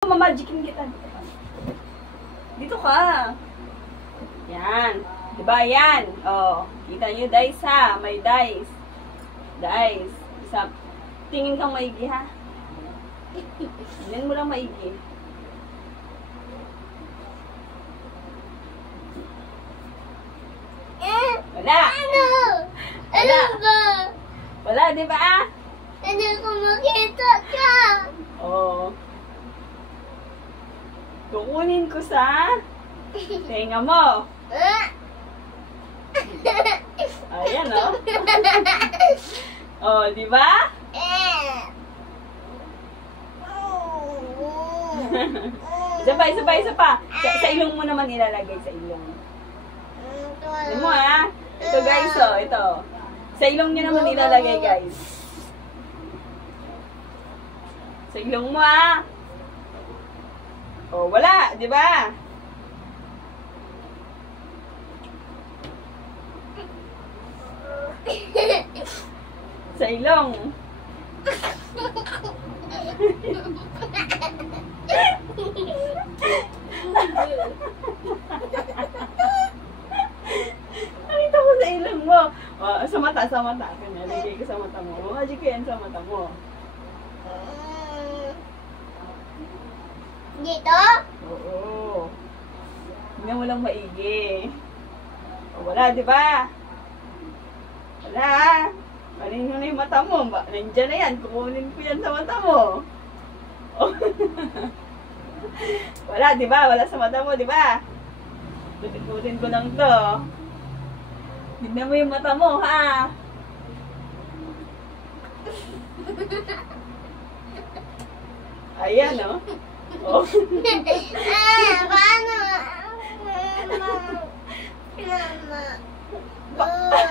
Mamagicin kita. Dito ka. Yan. Diba yan? Oh, kita nyo dice ha. May dice. Dice. Isa. Tingin kang maigi ha. Tingin mo lang maigi. Wala. Ano? Wala. Ano ba? Wala, di ba? Ano ko makita ka? Oh. Kukunin ko sa tenga mo. Ayan, oh. Oh, di ba? Isa pa. Sa ilong mo naman ilalagay, sa ilong. Alam mo, ha? Ito, guys, oh. Ito. Sa ilong niyo naman ilalagay, guys. Sa ilong mo, ha? Oh, wala, di ba? Sa ilong. Nakita ko sa ilong mo. Oh, sa mata. Kanya, lagay ko sa mata mo. Magic yan sa mata mo. Dito? Oo. Hindi mo lang maigi. Oh, wala, di ba? Wala. Panin mo na yung mata mo. Nandiyan na yan. Kukunin ko yan sa mata mo. Oh. Wala, di ba? Wala sa mata mo, di ba? Tututin ko lang to. Tignan mo yung mata mo, ha? Ayan, oh. Oh. Paano? Mama!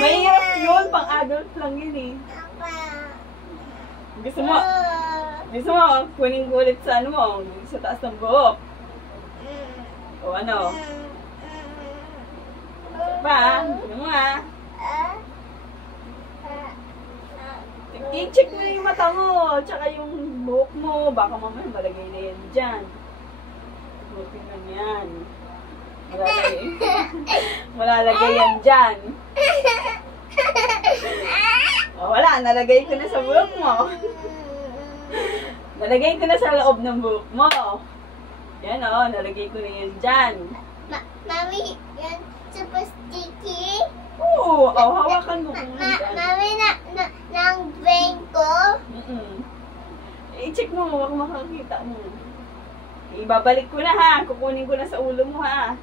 Mahirap yun. Pang-adult lang yun, eh. Gusto mo, kunin ko ulit sa ano mo, sa taas ng buhok. O ano? Pa, ano mo nga? I-check mo yung mata mo, tsaka yung buhok mo. Baka mamaya malagay na yan dyan. Bukin lang yan. Malalagay yan dyan. O, wala, nalagay ko na sa buhok mo. Nalagay ko na sa loob ng buhok mo. Yan o, nalagay ko na yan dyan. Mami, yan super sticky? Oo, hawakan mo kung nandyan. Mami, ng brain ko? I-check mo, baka makakita mo. Ibabalik ko na ha, kukunin ko na sa ulo mo ha.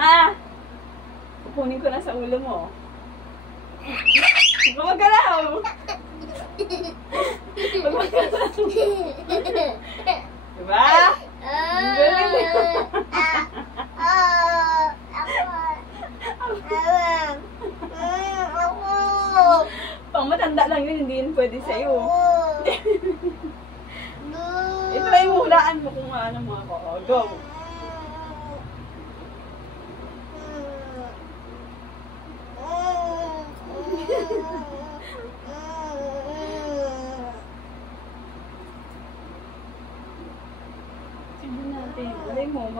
Ha? Kukunin ko na sa ulo mo. Huwag ka magalaw. Huwag magalaw. Diba? Ang galing. Pang matanda lang yun, hindi yun pwede sa'yo. I-try mo, hulaan mo kung ano mga ko. Go. Sige natin. Alay mo,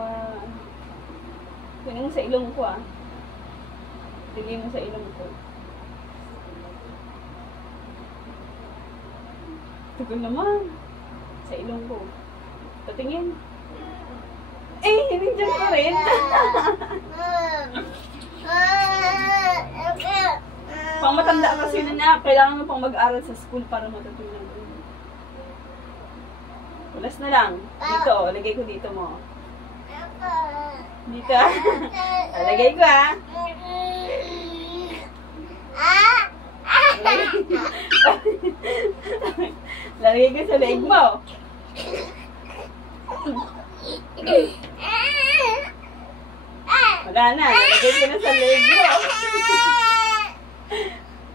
tingin mo sa ilong ko ah. Tingin mo sa ilong ko. Tagal naman. Sa ilong ko. Patingin. Eh, hinindyan ko rin. Pang matanda kasi na kailangan mo pang mag-aral sa school para matutunan ko. Ulas na lang. Dito, lagay ko dito mo. Dito. Lagay ko ah. Lalagay ko sa leeg mo. Wala na. Lalagay ko na sa leeg mo.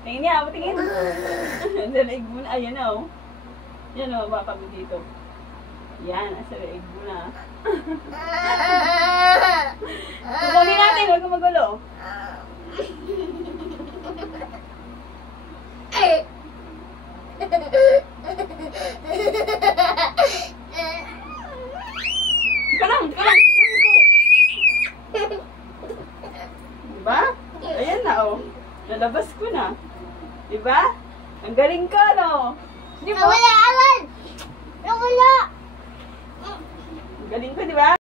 Tingin niya. Patingin. Sa leeg mo na. Ayan o. Yan o. Baka mo dito. Yan. Sa leeg mo na. Kukunin natin. Huwag ka magulo. na, oh. Nalabas ko na. Diba? Ang galing ko, no? Di ba? Nawala agad! Nawala! Ang galing ko, di ba?